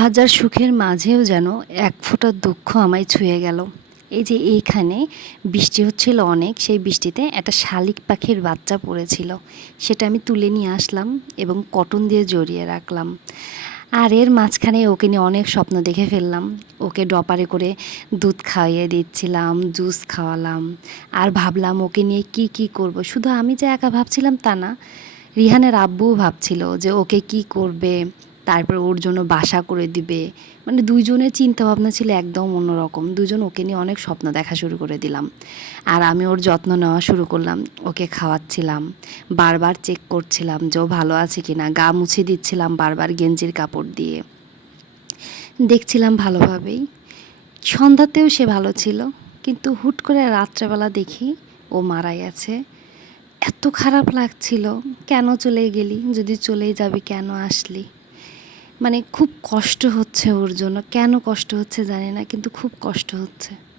হাজার সুখের মাঝেও যেন এক ফোঁটা দুঃখ আমায় ছুঁয়ে গেল। এই যে এইখানে বৃষ্টি হচ্ছিল অনেক, সেই বৃষ্টিতে একটা শালিক পাখির বাচ্চা পড়েছিল। সেটা আমি তুলে নিয়ে আসলাম এবং কটন দিয়ে জড়িয়ে রাখলাম। আর এর মাঝখানে ওকে নিয়ে অনেক স্বপ্ন দেখে ফেললাম। ওকে ডপারে করে দুধ খাইয়ে দিচ্ছিলাম, জুস খাওয়ালাম। আর ভাবলাম ওকে নিয়ে কি কি করব? শুধু আমি যে একা ভাবছিলাম তা না, রিহানের আব্বুও ভাবছিল যে ওকে কি করবে। তারপর ওর জন্য বাসা করে দিবে। মানে দুইজনের চিন্তা ভাবনা ছিল একদম অন্যরকম। দুজন ওকে নিয়ে অনেক স্বপ্ন দেখা শুরু করে দিলাম। আর আমি ওর যত্ন নেওয়া শুরু করলাম। ওকে খাওয়াচ্ছিলাম। বারবার চেক করছিলাম যে ও ভালো আছে কি না গা মুছে দিচ্ছিলাম বারবার গেঞ্জির কাপড় দিয়ে। দেখছিলাম ভালোভাবেই। সন্ধ্যাতেও সে ভালো ছিল। কিন্তু হুট করে রাত্রেবেলা দেখি ও মারা গেছে এত খারাপ লাগছিল। কেন চলে গেলি? যদি চলেই যাবি, কেন আসলি? মানে খুব কষ্ট হচ্ছে ওর জন্য। কেন কষ্ট হচ্ছে জানি না, কিন্তু খুব কষ্ট হচ্ছে।